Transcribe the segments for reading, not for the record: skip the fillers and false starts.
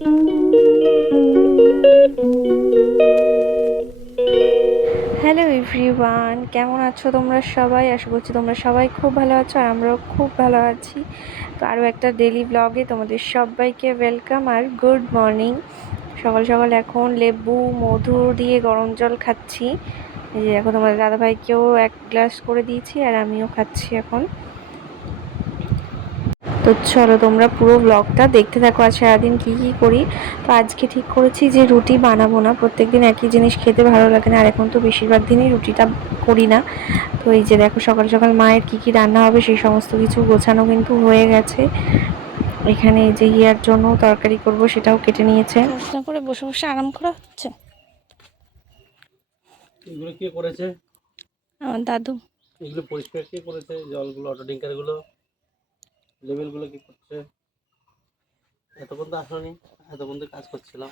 Hello everyone, কেমন আছো তোমরা সবাই? আশা করছি তোমরা সবাই খুব ভালো আছো আর আমরাও খুব ভালো আছি। তো আরও একটা ডেলি ব্লগে তোমাদের সবাইকে ওয়েলকাম আর গুড মর্নিং। সকাল সকাল এখন লেবু মধু দিয়ে গরম জল খাচ্ছি। এই যে এখন তোমাদের দাদাভাইকেও এক গ্লাস করে দিয়েছি আর আমিও খাচ্ছি এখন। তো চলো তোমরা পুরো ব্লগটা দেখতে থাকো আর সারাদিন কী কী করি। তো আজকে ঠিক করেছি যে রুটি বানাবো না, প্রত্যেকদিন একই জিনিস খেতে ভালো লাগে না আর এখন তো বেশিরভাগ দিনই রুটিটা করি না। তো এই যে দেখো সকাল সকাল মায়ের কী কী রান্না হবে সেই সমস্ত কিছু গোছানো কিন্তু হয়ে গেছে। এখানে এই যে হিয়ার জন্য তরকারি করব সেটাও কেটে নিয়েছে। কাজ না করে বসে বসে আরাম করা হচ্ছে। এগুলো কে করেছে? আমার দাদু। এগুলো পরিষ্কার কে করেছে? জলগুলো, অটো ডিঙ্কার গুলো, লেবেলগুলো কি করছে? এতক্ষণ তো আসনি, এতক্ষণ তো কাজ করছিলাম।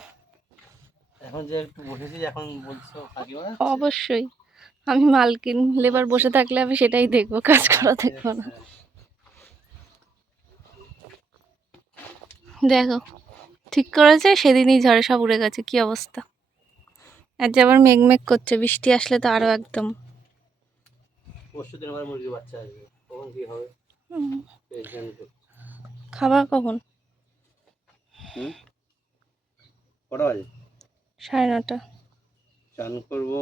এখন যে একটু বসেছি, এখন বলছো ফাঁকি মারাচ্ছে? অবশ্যই, আমি মালকিন, লেবার বসে থাকলে আমি সেটাই দেখবো, কাজ করা দেখবো না। দেখো ঠিক করেছে, সেদিনই ঝড়ে সব উড়ে গেছে, কি অবস্থা। আর যে আবার মেঘ করছে, বৃষ্টি আসলে তো আরো একদম। পরশুদিন আবার মুরগির বাচ্চা আসবে, তখন কি হবে? টেনশন করছে। খাবার কখন? কটা বাজে? 9:30। চান করবো,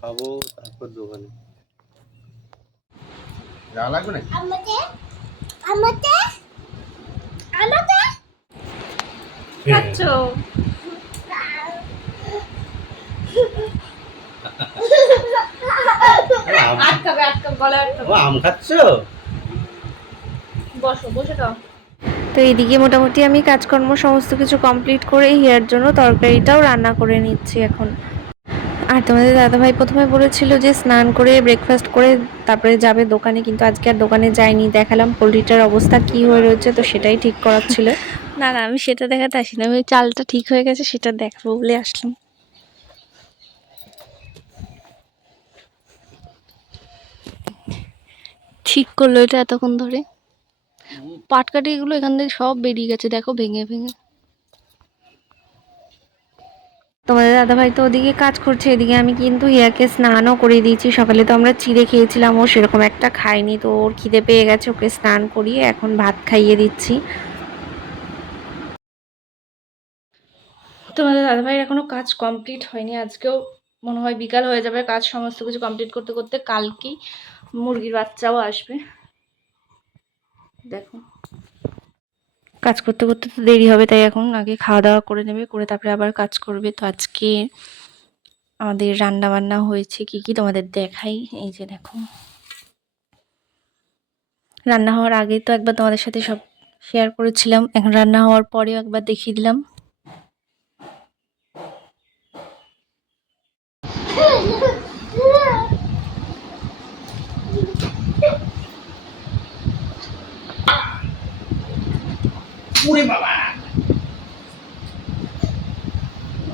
খাবো, তারপর দোকানে যা লাগবে না। আমাদের আমাদের আমাদের খাচ্ছো? আম খাচ্ছ? বসো, বসে দাও। তো এইদিকে মোটামুটি আমি কাজকর্ম সমস্ত কিছু কমপ্লিট করে হিয়ার জন্য তরকারিটাও রান্না করে নিচ্ছি এখন। আর তোমাদের দাদাভাই প্রথমে বলেছিল যে স্নান করে ব্রেকফাস্ট করে তারপরে যাবে দোকানে, কিন্তু আজকে আর দোকানে যাইনি। দেখালাম পোলট্রিটার অবস্থা কি হয়ে রয়েছে, তো সেটাই ঠিক করাচ্ছিল। না না, আমি সেটা দেখাতে আসিনি, আমি চালটা ঠিক হয়ে গেছে সেটা দেখাবো বলে আসলাম। ঠিক করলো এটা এতক্ষণ ধরে। পাটকাঠিগুলো এখান থেকে সব বেরিয়ে গেছে, দেখো ভেঙে ভেঙে। তোমাদের দাদাভাই তো ওদিকে কাজ করছে, এদিকে আমি কিন্তু হিয়াকে স্নানও করে দিয়েছি। সকালে তো আমরা চিড়ে খেয়েছিলাম, ও সেরকম একটা খায়নি, তো ওর খিদে পেয়ে গেছে, ওকে স্নান করিয়ে এখন ভাত খাইয়ে দিচ্ছি। তোমাদের দাদাভাইয়ের এখনো কাজ কমপ্লিট হয়নি, আজকেও মনে হয় বিকাল হয়ে যাবে কাজ সমস্ত কিছু কমপ্লিট করতে করতে। কালকেই মুরগির বাচ্চাও আসবে। দেখো কাজ করতে করতে তো দেরি হবে, তাই এখন আগে খাওয়া দাওয়া করে নেবে, করে তারপরে আবার কাজ করবে। তো আজকে আমাদের রান্না বান্না হয়েছে কি কি তোমাদের দেখাই। এই যে দেখো, রান্না হওয়ার আগে তো একবার তোমাদের সাথে সব শেয়ার করেছিলাম, এখন রান্না হওয়ার পরেও একবার দেখিয়ে দিলাম।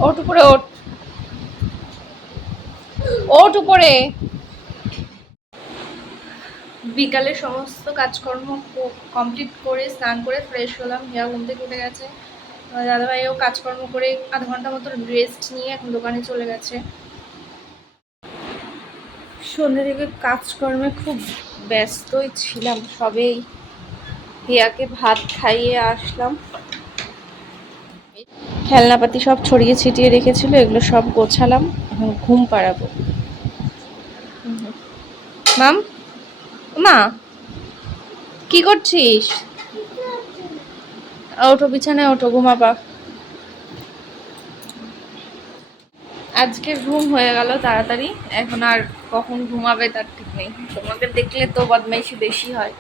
ওঠ উপরে, ওঠ ওঠ উপরে। বিকালে সমস্ত কাজকর্ম কমপ্লিট করে স্নান করে ফ্রেশ হলাম, হিয়া ঘুম থেকে উঠে গেছে। আমার দাদাভাইও কাজকর্ম করে আধা ঘন্টা মতো রেস্ট নিয়ে এখন দোকানে চলে গেছে। সন্ধ্যে থেকে কাজকর্মে খুব ব্যস্তই ছিলাম, সবেই হিয়াকে ভাত খাইয়ে আসলাম। খেলনাপাতি সব ছড়িয়ে ছিটিয়ে রেখেছিল, এগুলো সব গোছালাম, এখন ঘুম পাড়াবো। মাম, মা কি করছিস? ওঠো বিছানায়, ওঠো, ঘুমাবা। আজকে ঘুম হয়ে গেল তাড়াতাড়ি, এখন আর কখন ঘুমাবে তার ঠিক নেই। তোমাকে দেখলে তো বদমাইশি বেশি হয়।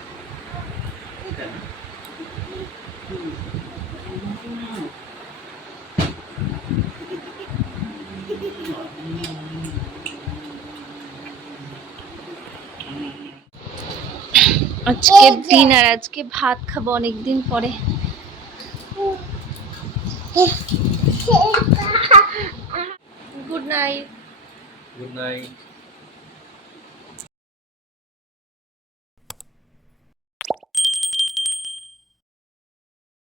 আজকে ডিনার, আজকে ভাত খাবো অনেকদিন পরে। Good night. Good night.